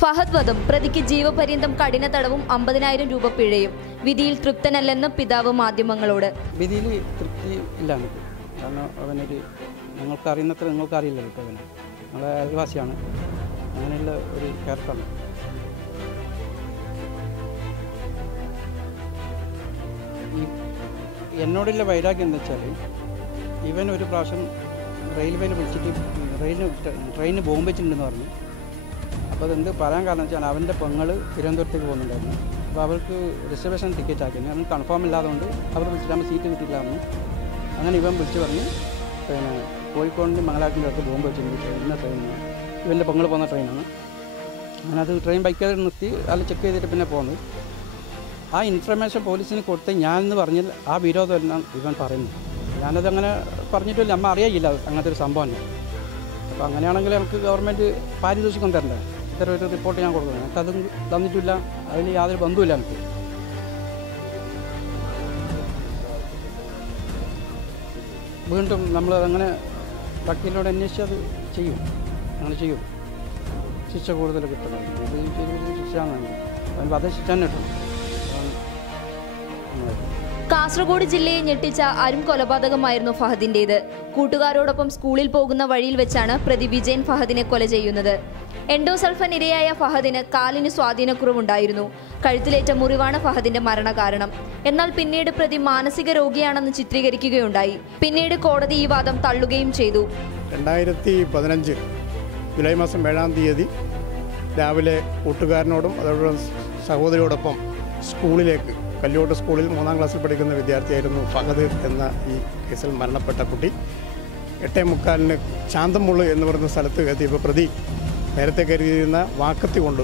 ഫഹദ് വധം പ്രതിക്ക് ജീവപര്യന്തം കഠിന തടവും 50,000 രൂപ പിഴയും. വിധിയിൽ തൃപ്തനല്ലെന്ന് പിതാവ് മാധ്യമങ്ങളോട്. വിധിയിൽ തൃപ്തി ഇല്ല എനിക്ക്. കാരണം അവനൊരു ഞങ്ങൾക്ക് അറിയുന്നത്ര നിങ്ങൾക്ക് അറിയില്ലല്ലോ. ഇപ്പോൾ അവന് ഞങ്ങളെ അയൽവാസിയാണ്, അങ്ങനെയുള്ള ഒരു ക്യാരക്ടറാണ്. എന്നോടുള്ള വൈരാഗ്യം എന്താ വെച്ചാൽ, ഇവൻ ഒരു പ്രാവശ്യം റെയിൽവേയിൽ വിളിച്ചിട്ട് ട്രെയിന് ബോംബ് വെച്ചിട്ടുണ്ടെന്ന് പറഞ്ഞു. അപ്പോൾ അതെന്ത് പറയാൻ കാരണം വെച്ചാൽ അവൻ്റെ പെങ്ങൾ തിരുവനന്തപുരത്തേക്ക് പോകുന്നുണ്ടായിരുന്നു. അപ്പോൾ അവർക്ക് റിസർവേഷൻ ടിക്കറ്റ് ആക്കി, അവൻ കൺഫേം ഇല്ലാത്തതുകൊണ്ട് അവർ വിളിച്ചിട്ട് സീറ്റ് കിട്ടിയില്ലായിരുന്നു. അങ്ങനെ ഇവൻ വിളിച്ച് പറഞ്ഞ് പിന്നെ കോഴിക്കോടിൻ്റെ മംഗലാപുരത്തിൻ്റെ അടുത്ത് ബോംബ് വെച്ചിട്ടുണ്ട്, ഇന്ന ട്രെയിനാണ്, ഇവൻ്റെ പെങ്ങൾ പോകുന്ന ട്രെയിനാണ്. അങ്ങനെ അത് ട്രെയിൻ ബൈക്കാതെ നിർത്തി അതിൽ ചെക്ക് ചെയ്തിട്ട് പിന്നെ പോകുന്നത്. ആ ഇൻഫർമേഷൻ പോലീസിന് കൊടുത്ത് ഞാനെന്ന് പറഞ്ഞാൽ ആ വിരോധമെല്ലാം ഇവൻ പറയുന്നു. ഞാനതങ്ങനെ പറഞ്ഞിട്ടില്ല, അമ്മ അറിയില്ല അങ്ങനത്തെ ഒരു സംഭവം തന്നെ. അപ്പോൾ അങ്ങനെയാണെങ്കിൽ നമുക്ക് ഗവൺമെൻറ് പാരിതോഷികം തരണ്ടേ? ഇത്തരം ഒരു റിപ്പോർട്ട് ഞാൻ കൊടുക്കുന്നത്, എനിക്കതും തന്നിട്ടില്ല, അതിന് യാതൊരു ബന്ധവുമില്ല എനിക്ക്. വീണ്ടും നമ്മൾ അങ്ങനെ വക്കീലിനോട് അന്വേഷിച്ച് അത് ചെയ്യും, അങ്ങനെ ചെയ്യും. ശിക്ഷ കൂടുതൽ കിട്ടണം, ഇത് ചെറിയൊരു ശിക്ഷയാണ്, അതിന് വധശിക്ഷ തന്നെ കിട്ടണം. കാസർഗോഡ് ജില്ലയെ ഞെട്ടിച്ച അരും കൊലപാതകമായിരുന്നു ഫഹദിന്റേത്. കൂട്ടുകാരോടൊപ്പം സ്കൂളിൽ പോകുന്ന വഴിയിൽ വെച്ചാണ് പ്രതി വിജയൻ ഫഹദിനെ കൊല ചെയ്യുന്നത്. എൻഡോസൾഫൻ ഇരയായ ഫഹദിന് കാലിന് സ്വാധീനക്കുറവുണ്ടായിരുന്നു. കഴുത്തിലേറ്റ മുറിവാണ് ഫഹദിന്റെ മരണകാരണം. എന്നാൽ പിന്നീട് പ്രതി മാനസിക രോഗിയാണെന്ന് ചിത്രീകരിക്കുകയുണ്ടായി. പിന്നീട് കോടതി ഈ വാദം തള്ളുകയും ചെയ്തു. 2015 ജൂലൈ മാസം 7-ാം തീയതി രാവിലെ കൂട്ടുകാരനോടും അതോടൊപ്പം സഹോദരിയോടൊപ്പം സ്കൂളിലേക്ക്, കല്യോട്ട് സ്കൂളിൽ 3-ാം ക്ലാസ്സിൽ പഠിക്കുന്ന വിദ്യാർത്ഥിയായിരുന്നു ഫഹദ് എന്ന ഈ കേസിൽ മരണപ്പെട്ട കുട്ടി. 8:45 ചാന്തമുള്ള് എന്ന് പറയുന്ന സ്ഥലത്ത് എത്തിയപ്പോൾ പ്രതി നേരത്തെ കരുതിയിരുന്ന വാക്കത്തി കൊണ്ട്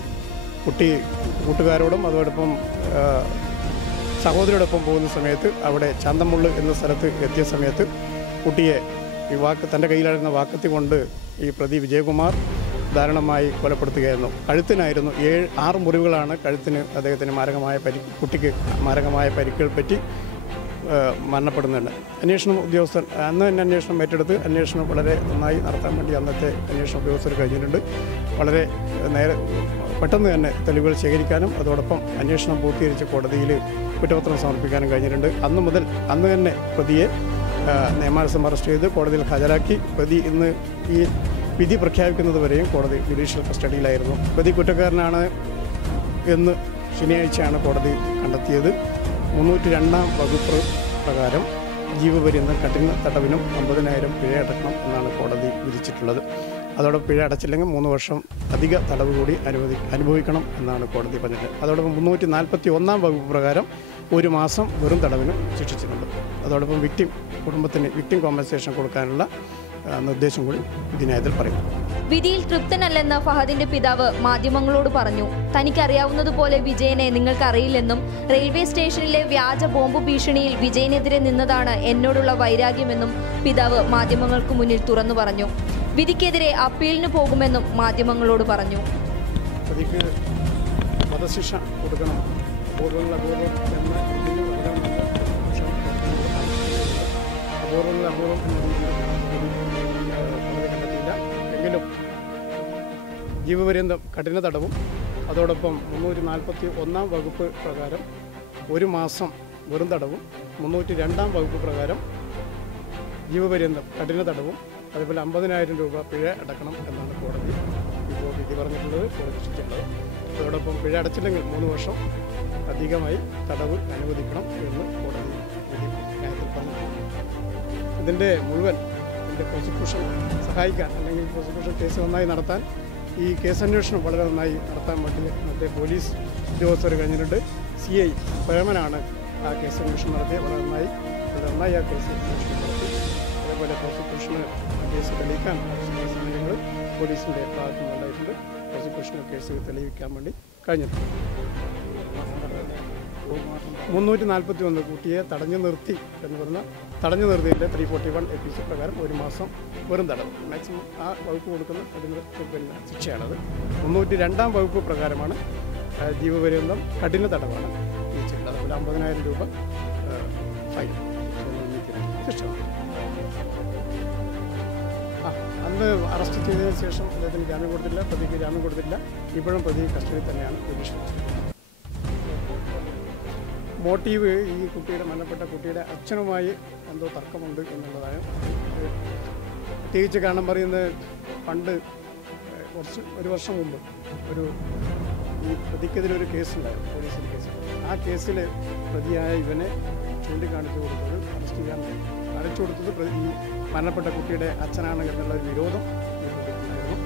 കുട്ടി കൂട്ടുകാരോടും അതോടൊപ്പം സഹോദരിയോടൊപ്പം പോകുന്ന സമയത്ത് അവിടെ ചാന്തമുള്ള് എന്ന സ്ഥലത്ത് എത്തിയ സമയത്ത് കുട്ടിയെ തൻ്റെ കയ്യിലായിരുന്ന വാക്കത്തി കൊണ്ട് ഈ പ്രതി വിജയകുമാർ ദാരുണമായി കൊലപ്പെടുത്തുകയായിരുന്നു. കഴുത്തിനായിരുന്നു 6 മുറിവുകളാണ് കഴുത്തിന് അദ്ദേഹത്തിന് കുട്ടിക്ക് മാരകമായ പരിക്കുകൾ പറ്റി മരണപ്പെടുന്നുണ്ട്. അന്വേഷണം ഉദ്യോഗസ്ഥർ അന്ന് തന്നെ അന്വേഷണം ഏറ്റെടുത്ത് അന്വേഷണം വളരെ നന്നായി നടത്താൻ വേണ്ടി അന്നത്തെ അന്വേഷണ ഉദ്യോഗസ്ഥർ കഴിഞ്ഞിട്ടുണ്ട്. വളരെ പെട്ടെന്ന് തന്നെ തെളിവുകൾ ശേഖരിക്കാനും അതോടൊപ്പം അന്വേഷണം പൂർത്തീകരിച്ച് കോടതിയിൽ കുറ്റപത്രം സമർപ്പിക്കാനും കഴിഞ്ഞിട്ടുണ്ട്. അന്ന് തന്നെ പ്രതിയെ നിയമാനുസൃതം അറസ്റ്റ് ചെയ്ത് കോടതിയിൽ ഹാജരാക്കി. പ്രതി ഇന്ന് ഈ വിധി പ്രഖ്യാപിക്കുന്നത് വരെയും കോടതി ജുഡീഷ്യൽ കസ്റ്റഡിയിലായിരുന്നു. പ്രതി കുറ്റക്കാരനാണ് എന്ന് ശനിയാഴ്ചയാണ് കോടതി കണ്ടെത്തിയത്. 302-ാം വകുപ്പ് പ്രകാരം ജീവപര്യന്തം കഠിന തടവിനും 50,000 പിഴ അടക്കണം എന്നാണ് കോടതി വിധിച്ചിട്ടുള്ളത്. അതോടൊപ്പം പിഴ അടച്ചില്ലെങ്കിൽ 3 വർഷം അധിക തടവ് കൂടി അനുഭവിക്കണം എന്നാണ് കോടതി പറഞ്ഞത്. അതോടൊപ്പം 341-ാം വകുപ്പ് പ്രകാരം 1 മാസം വെറും തടവിനും ശിക്ഷിച്ചിട്ടുണ്ട്. അതോടൊപ്പം കുടുംബത്തിന് വിക്ടിം കോമ്പൻസേഷൻ കൊടുക്കാനുള്ള നിർദ്ദേശം കൂടി വിധിന്യായത്തിൽ പറയുന്നു. വിധിയിൽ തൃപ്തനല്ലെന്ന് ഫഹദിന്റെ പിതാവ് മാധ്യമങ്ങളോട് പറഞ്ഞു. തനിക്കറിയാവുന്നതുപോലെ വിജയനെ നിങ്ങൾക്കറിയില്ലെന്നും റെയിൽവേ സ്റ്റേഷനിലെ വ്യാജ ബോംബ് ഭീഷണിയിൽ വിജയനെതിരെ നിന്നതാണ് എന്നോടുള്ള വൈരാഗ്യമെന്നും പിതാവ് മാധ്യമങ്ങൾക്ക് മുന്നിൽ തുറന്നു പറഞ്ഞു. വിധിക്കെതിരെ അപ്പീലിന് പോകുമെന്നും മാധ്യമങ്ങളോട് പറഞ്ഞു. പ്രതിക്ക് വധശിക്ഷ കൊടുക്കണം, എങ്കിലും ജീവപര്യന്തം കഠിന തടവും അതോടൊപ്പം 341-ാം വകുപ്പ് പ്രകാരം 1 മാസം വെറും തടവും 302-ാം വകുപ്പ് പ്രകാരം ജീവപര്യന്തം കഠിന തടവും അതുപോലെ 50,000 രൂപ പിഴ അടക്കണം എന്നാണ് കോടതി ഇപ്പോൾ വിധി പറഞ്ഞിട്ടുള്ളത്, കോടതി ശിക്ഷിച്ചിട്ടുള്ളത്. അതോടൊപ്പം പിഴ അടച്ചില്ലെങ്കിൽ 3 വർഷം അധികമായി തടവ് അനുവദിക്കണം എന്ന് കോടതി വിധി ന്യായത്തിൽ പറഞ്ഞിട്ടുണ്ട്. ഇതിൻ്റെ പ്രോസിക്യൂഷൻ സഹായിക്കാൻ അല്ലെങ്കിൽ പ്രോസിക്യൂഷൻ കേസ് നന്നായി നടത്താൻ ഈ കേസ് അന്വേഷണം വളരെ നന്നായി നടത്താൻ വേണ്ടി മറ്റേ പോലീസ് ഉദ്യോഗസ്ഥർ കഴിഞ്ഞിട്ടുണ്ട്. CI പ്രേമനാണ് ആ കേസ് അന്വേഷണം നടത്തിയത്. വളരെ നന്നായി ആ കേസ് അന്വേഷണം നടത്തി. അതേപോലെ പ്രോസിക്യൂഷന് കേസ് തെളിയിക്കാൻ സമയങ്ങൾ പോലീസിൻ്റെ ഭാഗത്തു നിന്നുണ്ടായിട്ടുണ്ട്. പ്രോസിക്യൂഷന് കേസ് തെളിയിക്കാൻ വേണ്ടി കഴിഞ്ഞിട്ടുണ്ട്. 341 കുട്ടിയെ തടഞ്ഞു നിർത്തി എന്ന് പറഞ്ഞാൽ തടഞ്ഞു നിർത്തിയതിൻ്റെ 341 APC പ്രകാരം 1 മാസം വെറും തടവ് മാക്സിമം ആ വകുപ്പ് കൊടുക്കുന്ന പിന്നെ ശിക്ഷയാണത്. 302-ാം വകുപ്പ് പ്രകാരമാണ് ജീവപര്യന്തം കഠിന തടവാണ് വിധിച്ചിട്ടുള്ളത്. അതുപോലെ 50,000 രൂപ ഫൈൻ ശിക്ഷ. അന്ന് അറസ്റ്റ് ചെയ്തതിന് ശേഷം അദ്ദേഹത്തിന് ജാമ്യം കൊടുത്തില്ല, പ്രതിക്ക് ജാമ്യം കൊടുത്തില്ല. ഇപ്പോഴും പ്രതി കസ്റ്റഡിയിൽ തന്നെയാണ് ജുഡീഷ്യൽ. മോട്ടീവ് ഈ മരണപ്പെട്ട കുട്ടിയുടെ അച്ഛനുമായി എന്തോ തർക്കമുണ്ട് എന്നുള്ളതാണ്. പ്രത്യേകിച്ച് കാരണം പറയുന്നത് പണ്ട് ഒരു വർഷം മുമ്പ് ഈ പ്രതിക്കെതിരൊരു കേസുണ്ടായിരുന്നു, പോലീസിൻ്റെ കേസ്. ആ കേസിൽ പ്രതിയായ ഇവനെ ചൂണ്ടിക്കാണിച്ചു കൊടുത്തത്, അറസ്റ്റ് ചെയ്യാൻ കാണിച്ചു കൊടുത്തത് ഈ മരണപ്പെട്ട കുട്ടിയുടെ അച്ഛനാണ് എന്നുള്ള ഒരു വിരോധം ഈ പ്രതിക്കുണ്ടായിരുന്നു.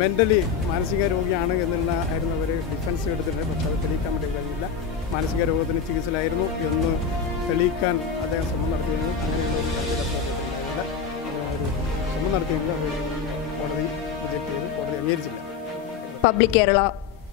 മെൻ്റലി മാനസിക രോഗിയാണ് ആയിരുന്നു അവർ ഡിഫൻസ് എടുത്തിട്ടുണ്ട്. പക്ഷെ അത് തെളിയിക്കാൻ വേണ്ടി കഴിഞ്ഞില്ല. മാനസിക രോഗത്തിന് ചികിത്സയിലായിരുന്നു എന്ന് തെളിയിക്കാൻ അദ്ദേഹം ശ്രമം നടത്തിയിരുന്നു. അങ്ങനെയുള്ള ഒരു കാര്യമില്ല. ഒരു ശ്രമം നടത്തിയെങ്കിലും അവർ കോടതി റിജക്ട് ചെയ്തു, കോടതി അംഗീകരിച്ചില്ല. പബ്ലിക് കേരള.